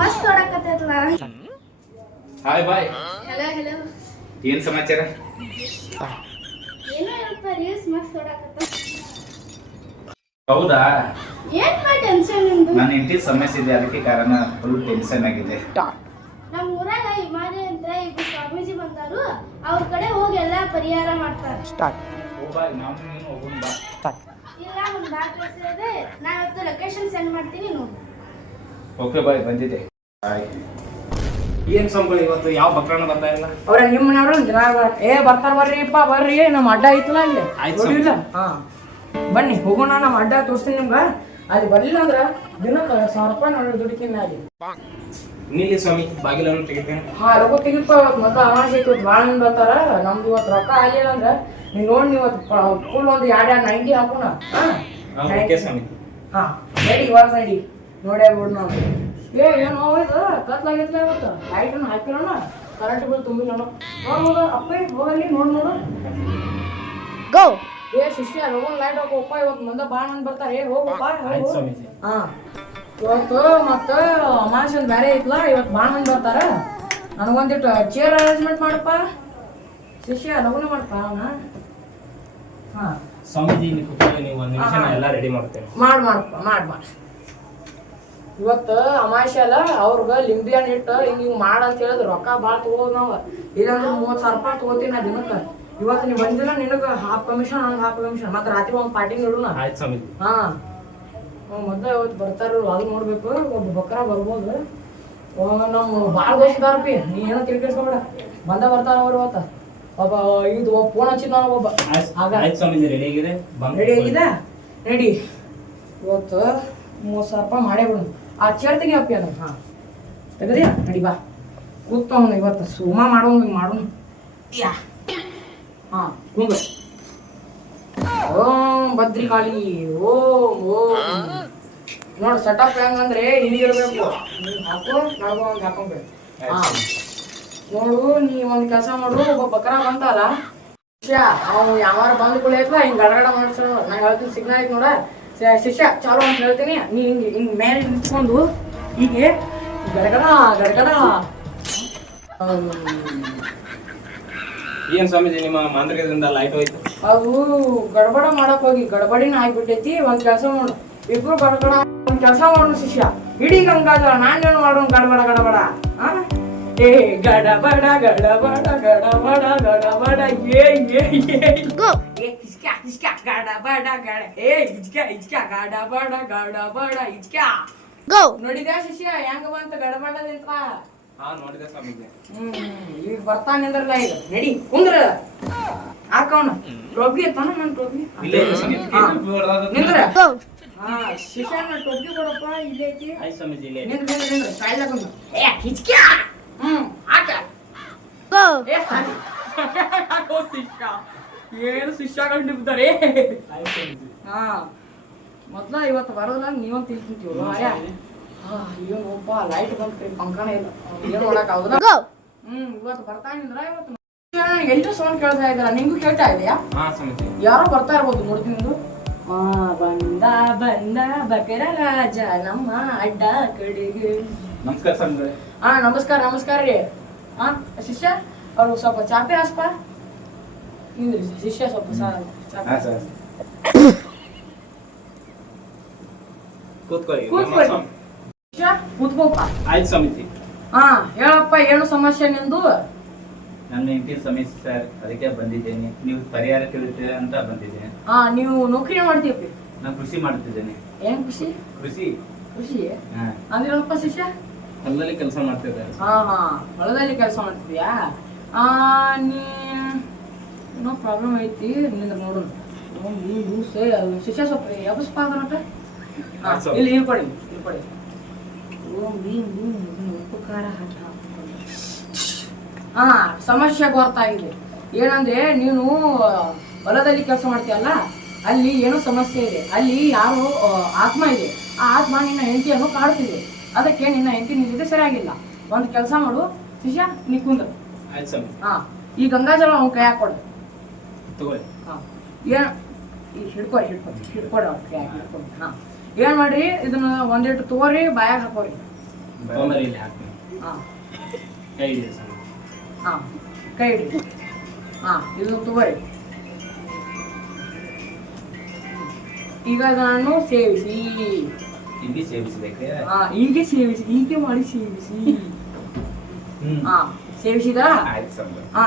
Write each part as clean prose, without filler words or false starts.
ಮಸ್ತ್ ಹೊಡಕತ್ತೈತಲ್ಲ. Hi bye. Hello hello. ಏನ್ ಸಮಾಚಾರ? ಏನೋ ಸ್ವಲ್ಪ ರೀಲ್ಸ್ ಮಸ್ತ್ ಹೊಡಕತ್ತ. ಹೌದಾ? ಏನ್ ಬಾ ಟೆನ್ಷನ್ ನಿಂದು? ನನ್ನ ಹೆಂಡತಿ ಸಮಸ್ಯೆ ಇದೆ, ಅದಕ್ಕೆ ಕಾರಣ ಫುಲ್ ಟೆನ್ಷನ್ ಆಗಿದೆ. ನಮ್ಮ ಊರಾಗ ಹಿಮಾಲಯ ಅಂತ ಈಗ ಸ್ವಾಮೀಜಿ ಬಂದಾರು, ಅವ್ರ ಕಡೆ ಹೋಗಿ ಎಲ್ಲ ಪರಿಹಾರ ಮಾಡ್ತಾರೆ. ಓ ಬಾಯ್, ನಾವು ನೀನು ಹೋಗೋಣ ಬಾ. ಇಲ್ಲ ಒಂದು ಬ್ಯಾಗ್ ಕಳಿಸಿದೆ, ನಾ ಇವತ್ತು ಲೊಕೇಶನ್ ಸೆಂಡ್ ಮಾಡ್ತೀನಿ ನೋಡಿ. ಓಕೆ ಬಾಯ್, ಬಂದಿದ್ದೆ. ಬಾಯ್. ಏನ್ ಸಂಬಳ ಇವತ್ತು ಯಾವ ಬಕ್ರಾನ ಬರ್ತಾ ಇಲ್ಲ? ಅವ್ರ ನಿಮ್ಮ ಮನೆಯವ್ರು ಬರ್ತಾರ ಬರ್ರಿಪ್ಪ ಬರ್ರಿ, ನಮ್ಮ ಅಡ್ಡ ಐತಲ್ಲ ಅಲ್ಲಿ ನೋಡಿಲ್ಲ. ಹಾ ಬನ್ನಿ ಹೋಗೋಣ, ನಮ್ಮ ಅಡ್ಡ ತೋರಿಸ್ತೀನಿ ನಿಮ್ಗೆ. ಅಲ್ಲಿ ಬರ್ಲಿಲ್ಲ ಅಂದ್ರ ದಿನಕ್ಕೆ 1,000 ರೂಪಾಯಿ ನೋಡಿ ದುಡಿತೀನಿ ಅಲ್ಲಿ. ನೀಲಿ ಸ್ವಾಮಿ ಬಾಗಿಲನ್ನು ತೆಗಿತೇನೆ. ಹಾ ರೊಕ್ಕ ತೆಗಿಪ್ಪ, ಮೊದ್ಲು ಅಮಾವಾಸ್ಯೆ ಐತಿ, ಭಾಳ ಮಂದಿ ಬರ್ತಾರ. ನಮ್ದು ಇವತ್ತು ರೊಕ್ಕ ಆಗಿಲ್ಲ ಅಂದ್ರೆ ನೀವು ನೋಡಿ, ನೀವು ಫುಲ್ ಒಂದು 290 ಹಾಕೋಣ. ಓಕೆ ಸ್ವಾಮಿ. ಹಾ ನಡಿ ಇವಾಗ ನಡಿ, ನೋಡೇ ಬಿಡ್ ನಾವು. ಏನು ಹೋಯ್ತು ಕತ್ಲಾಗಿತ್ಲ ಇವತ್ತು, ಲೈಟನ್ನು ಹಾಕಿರೋಣ, ಕರೆಂಟ್ ಬಿಲ್ ತುಂಬಿರೋಣ. ನೋಡ್ಬೋದ ಅಪ್ಪ ಹೋಗಲ್ಲಿ ನೋಡು. ಗೋ. ಶಿಷ್ಯ ಹೋಗೋಣ, ಲೈಟ್ ಹಾಕೋಪ್ಪ, ಇವತ್ತು ಮುಂದೆ ಭಾಳ ಮಂದಿ ಬರ್ತಾರೆ. ಹೋಗಪ್ಪ. ಹಾ ಇವತ್ತು ಮತ್ತು ಅಮಾವಾಸ್ಯೆ ಒಂದು ಬೇರೆ ಐತ್ಲ, ಇವತ್ತು ಭಾಳ ಮಂದಿ ಬರ್ತಾರ. ನನಗೊಂದಿಟ್ಟು ಚೇರ್ ಅರೇಂಜ್ಮೆಂಟ್ ಮಾಡಪ್ಪ ಶಿಷ್ಯ, ಲಗುನ ಮಾಡಪ್ಪ ಅವನ. ಹಾ ಸ್ವಾಮೀಜಿ ಇಲ್ಲಿ ಕೂತ್ಕೊಳ್ಳಿ, ನೀವು ಒಂದು ನಿಮಿಷ ಎಲ್ಲ ರೆಡಿ ಮಾಡ್ತೇನೆ. ಮಾಡ್ ಇವತ್ತು ಅಮಾವಾಸ್ಯೆ ಅಲ್ಲ, ಅವ್ರಿಗೆ ಲಿಂಬಿ ಹಣ್ಣು ಇಟ್ಟು ಹಿಂಗೆ ಮಾಡ ಅಂತ ಹೇಳಿದ್ರು. ರೊಕ್ಕ ಭಾಳ ತಗೋದು ನಾವು, ಇಲ್ಲಾಂದ್ರೆ 30,000 ರೂಪಾಯಿ ತಗೋತೀನಿ ನಾ ದಿನಕ್ಕೆ. ಇವತ್ತು ನೀವು ಬಂದಿಲ್ಲ, ನಿನಗೆ ಹಾಫ್ ಕಮಿಷನ್, ನಂಗೆ ಹಾಫ್ ಕಮಿಷನ್, ಮತ್ತೆ ರಾತ್ರಿ ಒಂದು ಪಾರ್ಟಿ ನೋಡೋಣ. ಆಯ್ತು ಸ್ವಾಮೀಜಿ. ಹಾ ಮೊದಲು ಇವತ್ತು ಬರ್ತಾರ, ಅದು ನೋಡ್ಬೇಕು. ಒಬ್ಬ ಬಕ್ರ ಬರ್ಬೋದು, ನಮ್ಮ ಭಾಳ ದೋಸ್ತಾರಪ್ಪಿ, ನೀ ಏನೋ ತಿಳ್ಕಿಸ್ಕೊಬೇಡ. ಬರ್ತಾರ ಅವ್ರು ಇವತ್ತು. ಒಬ್ಬ ಇದು ಫೋನ್ ಹಚ್ಚಿದ್ ನಾನು ಒಬ್ಬ. ಆಯ್ತು ಸ್ವಾಮೀಜಿ, ರೆಡಿ ಆಗಿದೆ. ರೆಡಿ ಆಗಿದೆ ರೆಡಿ. ಇವತ್ತು 30,000 ರೂಪಾಯಿ ಮಾಡೇ ಬಿಡು. ಆ ಚೇರ್ ತೆಗಿಯಪ್ಪಿ ಅದ. ಹಾಂ ತೆಗದಿಯಾ, ನಡಿ ಬಾ ಕೂತ್ಕೊಂಡು ಇವತ್ತು ಸೋಮ ಮಾಡೋಣ. ಯಾ ಹಾಂ ಕುಂಬ. ಓಂ ಭದ್ರಿಕಾಳಿ, ಓಂ ನೋಡು ಸೆಟಪ್ ಹೆಂಗಂದ್ರೆ ಹಿಂಗಿರ್ಬೇಕು. ಹಾಕು ನಡ್ಕೊಂಡು ಹಾಕೊಂಬೇಕು. ಹಾಂ ನೋಡು, ನೀ ಒಂದು ಕೆಲಸ ಮಾಡು. ಒಬ್ಬ ಬಕ್ರ ಬಂತಲ್ಲ ಅವ್ನು ಯಾವಾರ ಬಂದ್ ಕೂಡ ಐತ್ಲ, ಹಿಂಗೆ ಗಡಗಡ ಮಾಡ್ಸೋ. ನಾ ಹೇಳ್ತೀನಿ, ಸಿಗ್ನಲ್ ಐತಿ ನೋಡ ಶಿಷ್ಯ ಚಾಲು ಅಂತ ಹೇಳ್ತೀನಿ. ನೀ ಹಿಂಗೆ ಮೇಲೆ ನಿಂತ್ಕೊಂಡು ಹೀಗೆ ಗಡಗಡ. ಏನ್ ಸ್ವಾಮೀಜಿ, ನಿಮ್ಮ ಮಾಂತ್ರಿಕದಿಂದ ಲೈಟ್ ಹೋಯ್ತು? ಅದು ಗಡಬಡ ಮಾಡಕ್ ಹೋಗಿ ಗಡಬಡಿನ ಆಗ್ಬಿಟ್ಟೈತಿ. ಒಂದ್ ಕೆಲಸ ಮಾಡು, ಇಬ್ರು ಗಡಗಡ ಒಂದ್ ಕೆಲಸ ಮಾಡೋಣ ಶಿಷ್ಯ. ಇಡೀ ಗಂಗಾಜಲ ನಾನೇನು ಮಾಡೋಣ ಗಡಬಡ. ಏ ಗಡಬಡ ಏ ನೋಡಿದ್ಯಾ ಶಿಷ್ಯ ಹೆಂಗ ಬಂತ ಗಡಬಡದಿಂತ? ಹಾ ನೋಡಿದೆ ಸ್ವಾಮೀಜಿ. ಈಗ ಬರ್ತಾನಿಂದ್ರಲ್ಲ, ಈಗ ನಡಿ ಕುಂದ್ರ ಹಾಕೋಣ. ಟೊಬ್ಬಿ ಎತ್ತಾನ ನನ್ ಟೊಬ್ಬಿ ನಿಂದ್ರ. ಹಾ ಶಿಷ್ಯ ಟೊಬ್ಬಿ ಕೊಡಪ್ಪ, ಇಲ್ಲೇ ಐತಿ. ಆಯ್ತು ಸ್ವಾಮೀಜಿ, ಇಲ್ಲೇ ನಿಂದ್ರ ಕಾಯಿಲೆ ಬಂದು ಏನು ಶಿಷ್ಯ ಕಂಡಿದ್ದಾರೆ. ಹಾ ಮೊದ್ಲ ಇವತ್ತು ಬರೋದಿಲ್ಲ, ನೀವೊಂದು ತಿಳ್ಕೊಂತೀವಿ. ಏನು ಒಬ್ಬ ಲೈಟ್ ಬಂತ, ಪಂಕನೇ ಇಲ್ಲ, ಏನು ಮಾಡಕ್ ಆಗುದಿಲ್ಲ. ಇವತ್ತು ಬರ್ತಾನಿಂದ್ರ ಇವತ್ತು ಎಲ್ಲೂ ಸೌಂಡ್ ಕೇಳ್ತಾ ಇದ್ದಾರ, ನಿಂಗೂ ಕೇಳ್ತಾ ಇದೆಯಾ? ಯಾರೋ ಬರ್ತಾ ಇರ್ಬೋದು, ನೋಡ್ತೀನಿ ನಿಂದು. ಬಂದ ಬಕರ ರಾಜ ನಮ್ಮ ಅಡ್ಡ ಕಡೆಗೆ. ನಮಸ್ಕಾರ ಸ್ವಾಮಿ. ಹಾ ನಮಸ್ಕಾರ ರೀ. ಹಾ ಶಿಷ್ಯ ಅವ್ರು ಸ್ವಲ್ಪ ಚಾಪೆ ಹಾಸ್ಪ. ನಿಂದ್ರಿ ಶಿಷ್ಯ ಸ್ವಲ್ಪ ಕೂತ್ಕೊಳ್ಳಿ. ಶಿಷ್ಯ ಕೂತ್ಕೋಪ್ಪ. ಆಯ್ತು ಸ್ವಾಮೀಜಿ. ಹಾ ಹೇಳಪ್ಪ, ಏನು ಸಮಸ್ಯೆ ನಿಂದು? ನನ್ನ ಹೆಂಡತಿ ಸಮಸ್ಯೆ ಸರ್, ಅದಕ್ಕೆ ಬಂದಿದ್ದೇನೆ. ನೀವು ಪರಿಹಾರ ಕೇಳುತ್ತೀರಾ ಅಂತ ಬಂದಿದ್ದೇನೆ. ಹಾ ನೀವು ನೌಕರಿ ಮಾಡ್ತೀವಿ? ನಾನು ಕೃಷಿ ಮಾಡ್ತಿದ್ದೇನೆ. ಏನ್ ಕೃಷಿ? ಕೃಷಿ ಅಂದ್ರಪ್ಪ ಶಿಷ್ಯ? ಹೊಲದಲ್ಲಿ ಕೆಲಸ ಮಾಡ್ತಿದ್ದಾರೆ. ಹಾ ಹೊಲದಲ್ಲಿ ಕೆಲಸ ಮಾಡ್ತಿದ್ಯಾ? ನೀ ಏನೋ ಪ್ರಾಬ್ಲಮ್ ಐತಿ, ನಿಂದ ನೋಡೋಣ. ಶಿಷ್ಯ ಸ್ವಲ್ಪ ಎಬಸ್ಪ ಅದನಟ. ಇಲ್ಲಿ ಕೊಡಿ. ಉಪಕಾರ ಹಾ ಸಮಸ್ಯೆ ಗೊತ್ತಾಗಿದೆ. ಏನಂದ್ರೆ ನೀನು ಹೊಲದಲ್ಲಿ ಕೆಲಸ ಮಾಡ್ತೀಯಲ್ಲ, ಅಲ್ಲಿ ಏನೋ ಸಮಸ್ಯೆ ಇದೆ. ಅಲ್ಲಿ ಯಾರೋ ಆತ್ಮ ಇದೆ. ಆ ಆತ್ಮ ನಿನ್ನ ಹೆಂಡತಿಯನ್ನು ಕಾಡ್ತಿದೆ. ಅದಕ್ಕೆ ನಿನ್ನ ಹೆಂಡತಿ ನಿಂತಿದೆ ಸರಿಯಾಗಿಲ್ಲ. ಒಂದು ಕೆಲಸ ಮಾಡು ಶಿಷ್ಯ, ನೀ ಕುಂದ್ರ. ಹಾ ಈ ಗಂಗಾಜಲ ಅವ್ನ ಕೈ ಹಾಕೊಡು. ಹಾ ಏನ್ ಹಿಡ್ಕೊಡಿ ಅವ್ರ ಕೈ ಹಾಕಿ. ಹಾ ಏನ್ ಮಾಡ್ರಿ, ಇದನ್ನ ಒಂದಿಟ್ಟು ತಗೋರಿ, ಬಾಯಾಗ ಹಾಕೋರಿ. ತೊಂದರೆ ಇಲ್ಲಿ ಹಾಕ್ತೀನಿ ಹಾ ಕೈ ಹಿಡಿ ಸಂಘ ಹಾ ಕೈ ಹಿಡಿ ಹಾ ಇದು ತಗೋರಿ ಈಗ ನಾನು ಸೇವಿಸಿ ಇಲ್ಲಿ ಸೇವಿಸಬೇಕೆ ಹಾ ಹೀಗೆ ಸೇವಿಸಿ ಹೀಗೆ ಮಾಡಿ ಸೇವಿಸಿ ಹಾ ಸೇವಿಸಿದ ಆಯ್ತು ಸಂಘ ಹಾ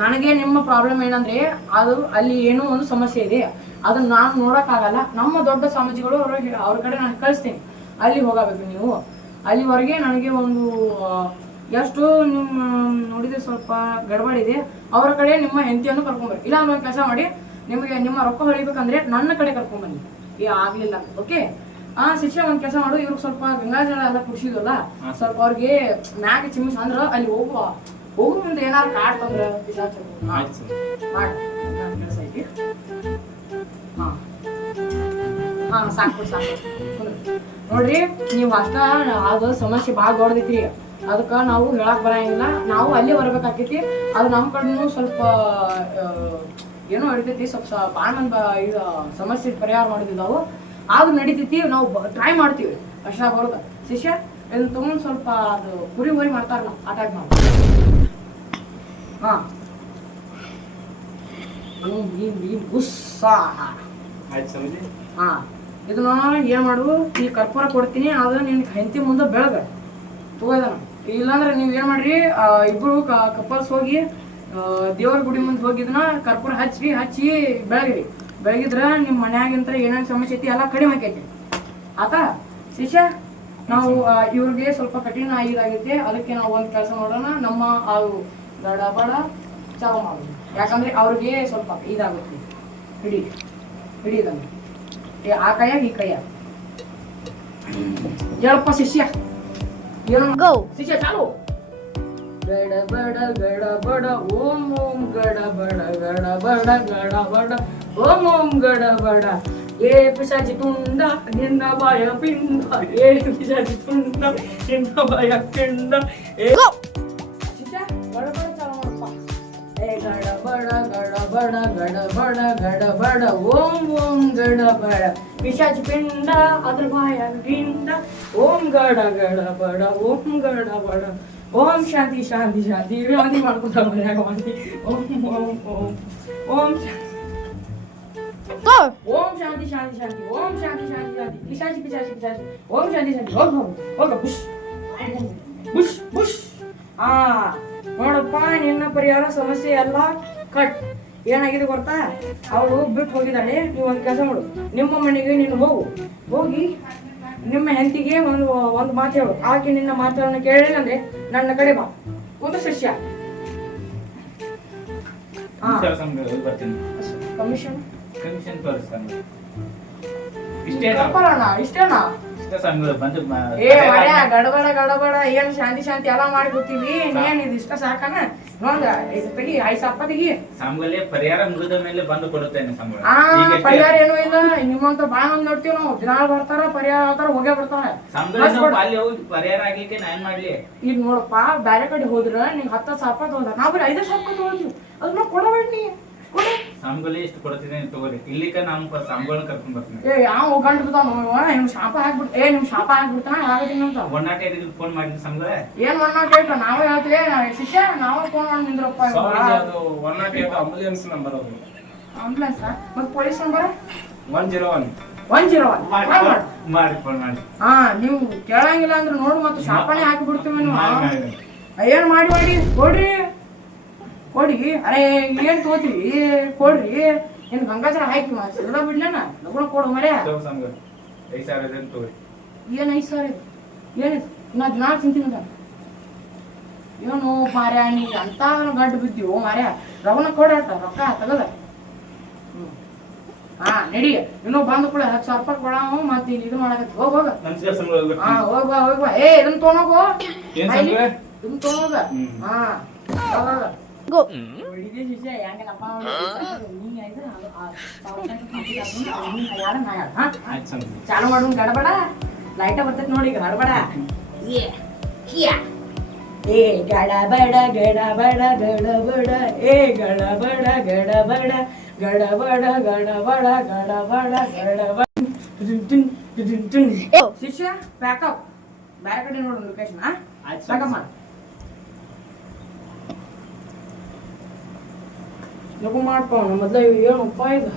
ನನಗೆ ನಿಮ್ಮ ಪ್ರಾಬ್ಲಮ್ ಏನಂದ್ರೆ ಅದು ಅಲ್ಲಿ ಏನೋ ಒಂದು ಸಮಸ್ಯೆ ಇದೆ ಅದನ್ನ ನಾನು ನೋಡಕ್ಕಾಗಲ್ಲ ನಮ್ಮ ದೊಡ್ಡ ಸ್ವಾಮೀಜಿಗಳು ಅವ್ರ ಕಡೆ ನಾನು ಕಳಿಸ್ತೀನಿ ಅಲ್ಲಿ ಹೋಗಬೇಕು ನೀವು ಅಲ್ಲಿವರೆಗೆ ನನಗೆ ಒಂದು ಎಷ್ಟು ನಿಮ್ಮ ನೋಡಿದ್ರೆ ಸ್ವಲ್ಪ ಗಡಬಡಿದೆ ಅವರ ಕಡೆ ನಿಮ್ಮ ಹೆಂಡತಿಯನ್ನು ಕರ್ಕೊಂಡ್ಬರ್ರಿ ಇಲ್ಲ ಒಂದು ಕೆಲಸ ಮಾಡಿ ನಿಮಗೆ ನಿಮ್ಮ ರೊಕ್ಕ ಹೊಳಿಬೇಕಂದ್ರೆ ನನ್ನ ಕಡೆ ಕರ್ಕೊಂಡ್ಬನ್ನಿ ಆಗ್ಲಿಲ್ಲ ಓಕೆ ಶಿಷ್ಯ ಒಂದ್ ಕೆಲಸ ಮಾಡು ಇವ್ರಿಗೆ ಸ್ವಲ್ಪ ಗಂಗಾಜಲ ಎಲ್ಲ ಕುಡಿಸಿದ್ವಲ್ಲ ಸ್ವಲ್ಪ ಅವ್ರಿಗೆ ಮ್ಯಾಗ ಚಿಮ್ಮಿಸ್ ಅಂದ್ರ ಅಲ್ಲಿ ಹೋಗು ಮುಂದೆ ಏನಾರು ಕಾಡ್ತಂದ್ರ ಕೆಲಸ ಐತಿ ಹಾ ಸಾಕು ನೋಡ್ರಿ ನೀವು ಅಷ್ಟ ಅದು ಸಮಸ್ಯೆ ಭಾಳ ದೊಡ್ಡದೈತಿ ಅದಕ್ಕೆ ನಾವು ಹೇಳಕ್ ಬರಂಗಿಲ್ಲ ನಾವು ಅಲ್ಲಿ ಬರ್ಬೇಕಾಕೈತಿ ಅದು ನಮ್ಮ ಕಡೆನೂ ಸ್ವಲ್ಪ ಏನೋ ಹಿಡಿತೈತಿ ಸ್ವಲ್ಪ ಭಾಳ ಮಂದಿ ಇದು ಸಮಸ್ಯೆ ಪರಿಹಾರ ಮಾಡಿದ್ದಾವು ಅದು ನಡೀತೈತಿ ನಾವು ಟ್ರೈ ಮಾಡ್ತೀವಿ ಅಷ್ಟ ಬರೋದ ಶಿಷ್ಯ ಇದನ್ನ ತಗೊಂಡು ಸ್ವಲ್ಪ ಅದು ಕುರಿ ಹೋರಿ ಮಾಡ್ತಾರಲ್ಲ ಆ ಟೈಪ್ ನಾವು ಹಾ ಹಾ ಇದನ್ನ ಏನ್ ಮಾಡು ಈ ಕರ್ಪೂರ ಕೊಡ್ತೀನಿ ಅದು ನಿನ್ ಹೆಂಡತಿ ಮುಂದೆ ಬೆಳಗ ತಗೋದನ ಇಲ್ಲಾಂದ್ರೆ ನೀವ್ ಏನ್ ಮಾಡ್ರಿ ಇಬ್ರು ಕಪಲ್ಸ್ ಹೋಗಿ ದೇವ್ರ ಗುಡಿ ಮುಂದೆ ಹೋಗಿದ್ನ ಕರ್ಪೂರ ಹಚ್ಚಿ ಬೆಳಗ್ರಿ ಬೆಳಗಿದ್ರ ನಿಮ್ ಮನ್ಯಾಗಿಂತ ಏನೇನ್ ಸಮಸ್ಯೆ ಐತಿ ಎಲ್ಲ ಕಡಿಮೆ ಆಕೈತಿ ಆತ ಶಿಷ್ಯ ನಾವು ಇವ್ರಿಗೆ ಸ್ವಲ್ಪ ಕಠಿಣ ಇದಾಗೈತೆ ಅದಕ್ಕೆ ನಾವು ಒಂದ್ ಕೆಲಸ ಮಾಡೋಣ ನಮ್ಮ ಗಡಬಡ ಚಾಲು ಮಾಡೋದು ಯಾಕಂದ್ರೆ ಅವ್ರಿಗೆ ಸ್ವಲ್ಪ ಇದಾಗುತ್ತೆ ಹಿಡಿದಂಗೆ ಆ ಕೈಯಾಗ ಈ ಕೈಯಾಗ ಹೇಳಪ್ಪ ಶಿಷ್ಯ ಏನು ಶಿಷ್ಯ ಚಾಲು ಗಡಬಡ ಗಡಬಡ ಓಂ ಓಂ ಗಡಬಡ ಗಡಬಡ ಗಡಬಡ ಓಂ ಓಂ ಗಡಬಡ ಏ ಪಿಶಾಚಿ ತುಂಡ ನಿನ್ನ ಬಾಯ ಪಿಂಡ ಏ ಪಿಶಾಚಿ ತುಂಡ ನಿನ್ನ ಬಾಯ ಪಿಂಡ ಏ ಶಿಷ್ಯ ಗಡಬಡ ಚಾಲು ಮಾಡಪ್ಪ ಏ ಗಡಬಡ ಗಡಬಡ ಗಡಬಡ ಗಡಬಡ ಓಂ ಓಂ ಗಡಬಡ ಪಿಶಾಚಿ ಪಿಂಡ ಅದ್ರ ಬಾಯ ಪಿಂಡ ಓಂ ಗಡ ಗಡಬಡ ಓಂ ಗಡಬಡ ಓಂ ಶಾಂತಿ ಶಾಂತಿ ಶಾಂತಿ ಶಾಂತಿ ಮಾಡ್ಕೊಂತ ಮನ್ಯಾಗ ಮಾಡಿ ಓಂ ಓಂ ಓಂ ಓಂ ಓಂ ಶಾಂತಿ ಶಾಂತಿ ಶಾಂತಿ ಓಂ ಶಾಂತಿ ಶಾಂತಿ ಶಾಂತಿ ಪಿಶಾಚಿ ಪಿಶಾಚಿ ಪಿಶಾಚಿ ಓಂ ಶಾಂತಿ ಶಾಂತಿ ಹೋಗ ಹೋಗ ಬುಷ್ ಬುಷ್ ಬುಷ್ ನೋಡಪ್ಪ ನಿನ್ನ ಪರಿಹಾರ ಸಮಸ್ಯೆ ಎಲ್ಲ ಕಟ್ ಏನಾಗಿದೆ ಗೊತ್ತಾ ಅವಳು ಬಿಟ್ಟು ಹೋಗಿದ್ದಾಳೆ ನೀವು ಒಂದು ಕೆಲಸ ಮಾಡು ನಿಮ್ಮ ಮನೆಗೆ ನೀನು ಹೋಗಿ ನಿಮ್ಮ ಹೆಂಡತಿಗೆ ಒಂದು ಮಾತು ಹೇಳು ಆಕೆ ನಿನ್ನ ಮಾತನ್ನು ಕೇಳಿಲ್ಲ ಅಂದ್ರೆ ನನ್ನ ಕಡೆ ಬಾ ಒಂದು ಶಿಷ್ಯ ಕಮಿಷನ್ ಇಷ್ಟೇನಾ ಗಡಬಡ ಗಡಬಡ ಏನ್ ಶಾಂತಿ ಶಾಂತಿ ಎಲ್ಲಾ ಮಾಡಿ ಗೊತ್ತೀವಿ ಏನ್ ಇದು ಇಷ್ಟ ಸಾಕನ ನೋಡ ತೆಗಿ 5,000 ತೆಗಿ ಪರಿಹಾರ ಮುಗಿದ ಮೇಲೆ ಬಂದು ಕೊಡುತ್ತೇನೆ ಪರಿಹಾರ ಏನೂ ಇಲ್ಲ ನಿಮ್ಮಂತ ಬಾಳ ಮಂದಿ ನೋಡ್ತೀವಿ ನಾವು ದಿನ ಬರ್ತಾರ ಪರಿಹಾರ ಆಗ್ತಾರ ಹೋಗೇ ಬರ್ತಾರ ಪರಿಹಾರ ಆಗ್ಲಿಕ್ಕೆ ನಾ ಏನ್ ಮಾಡ್ಲಿ ಈಗ ನೋಡಪ್ಪ ಬ್ಯಾರೆ ಕಡೆ ಹೋದ್ರ ನಿಂಗ್ 10,000 ತಗೋದ ನಾವ್ ಬರೀ 5,000 ತಗೋತೀವಿ ಅದನ್ನ ಕೊಡಬೇಡ ನೀ ಸಾಂಬಲಿ ಎಷ್ಟು ಕೊಡ್ತಿದ್ದೇನೆ ತಗೋರಿ ಇಲ್ಲಿಕ ನಾನು ಸಾಂಬಳನ್ನ ಕರ್ಕೊಂಡ್ ಬರ್ತೀನಿ ಯಾವ ಗಂಟು ಬಿಡ್ತಾವ ನಿಮ್ ಶಾಪ ಹಾಕ್ಬಿಟ್ಟು ನಿಮ್ ಶಾಪ ಹಾಕ್ಬಿಡ್ತಾನ ಆಗತ್ತೀನಿ ಅಂತ 108 ಫೋನ್ ಮಾಡಿದ್ವಿ ಸಂಬಳ ಏನ್ 108 ನಾವೇ ಹೇಳ್ತೀವಿ ಶಿಷ್ಯ ನಾವೇ ಫೋನ್ ಮಾಡಿ ನಿಂದ್ರಪ್ಪ ಅದು 108 ಆಂಬುಲೆನ್ಸ್ ನಂಬರ್ ಅದು ಆಂಬುಲೆನ್ಸ್ ಮತ್ತೆ ಪೊಲೀಸ್ ನಂಬರ್ 101 ಮಾಡಿ ಫೋನ್ ಮಾಡಿ ನೀವು ಕೇಳಂಗಿಲ್ಲ ಅಂದ್ರೆ ನೋಡು ಮತ್ತೆ ಶಾಪನೇ ಹಾಕಿ ಬಿಡ್ತೀವಿ ಏನ್ ಮಾಡಿ ಕೊಡಿ ಅರೆ ಏನ್ ತಗೋತೀವಿ ಕೊಡ್ರಿ ಏನ್ ಗಂಗಾಜಲ ಹಾಕಿ ಸಿಗದ ಬಿಡ್ಲೇನ ಲಗುಣ ಕೊಡು ಮರೆ ಏನ್ 5,000 ಏನ್ ನಾ ದಿನ ತಿಂತೀನಿ ಏನು ಮಾರ್ಯ ನೀ ಅಂತ ಗಂಟು ಬಿದ್ದೀವೋ ಮಾರ್ಯ ರವನ ಕೊಡಾಟ ರೊಕ್ಕ ತಗದ ನಡಿ ಇನ್ನೂ ಬಂದ ಕೂಡ 10,000 ಕೊಡಾವು ಮತ್ತೆ ಇಲ್ಲಿ ಇದು ಮಾಡಕತ್ತಿ ಹೋಗ ಹೋಗ್ಬಾ ಇದನ್ನ ತೊಗೊಂಡೋಗು ಇದನ್ನ ತೊಗೊಂಡೋಗ ಚಾಲು ಮಾಡು ಗಡಬಡ ಲೈಟ ಬರ್ತೈತಿ ನೋಡಿ ಗಡಬಡ ಏ ಗಡಬಡ ಗಡಬಡ ಗಡಬಡ ಏ ಗಡಬಡ ಗಡಬಡ ಗಡಬಡ ಗಡಬಡ ಗಡಬಡ ಗಡಬಡ ಶಿಷ್ಯ ಪ್ಯಾಕಪ್ ಬೇರೆ ಕಡೆ ನೋಡು ಲೊಕೇಶನ್. ಆಯ್ತು ಸಾಕಮ್ಮ ಲಗು ಮಾಡ್ಕೊ. ಮೊದಲ ಏನಪ್ಪ ಇದು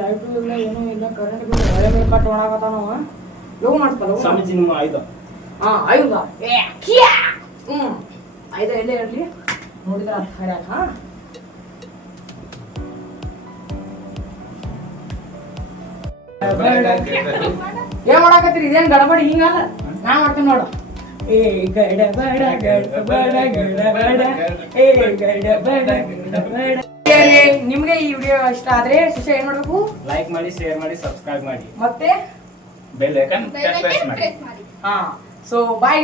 ಲೈಟು ಇಲ್ಲ ಏನೂ ಇಲ್ಲ, ಕರೆಂಟ್ ಬಿಲ್ ಮಳೆ ಮೇಲೆ ಕಟ್ ಒಣಗತ್ತಾನವ. ಲಗು ಮಾಡ್ಕೊ ಲಗು. ಸ್ವಾಮೀಜಿ ನಿಮ್ಮ ಆಯ್ತು. ಹಾ ಐದ ಐದ ಎಲ್ಲೇ ಇರಲಿ ನೋಡಿದ್ರ ಹರ್ಯಾಕ. ಹಾ ಏನ್ ಮಾಡಾಕತ್ತೀರಿ? ಇದೇನ್ ಗಡಬಡಿ ಹಿಂಗಲ್ಲ, ನಾ ಮಾಡ್ತೀನಿ ನೋಡು. ಏ ಗಡಬಡ ಗಡಬಡ ಗಡಬಡ ಏ ಗಡಬಡ ಗಡಬಡ. ನಿಮ್ಗೆ ಈ ವಿಡಿಯೋ ಇಷ್ಟ ಆದ್ರೆ ಶಿಷ್ಯ ಏನ್ ಮಾಡ್ಬೇಕು? ಲೈಕ್ ಮಾಡಿ, ಶೇರ್ ಮಾಡಿ, ಸಬ್ಸ್ಕ್ರೈಬ್ ಮಾಡಿ, ಮತ್ತೆ ಬೆಲ್ ಐಕಾನ್ ಪ್ರೆಸ್ ಮಾಡಿ. ಪ್ರೆಸ್ ಮಾಡಿ. ಹಾ ಸೊ ಬಾಯ್.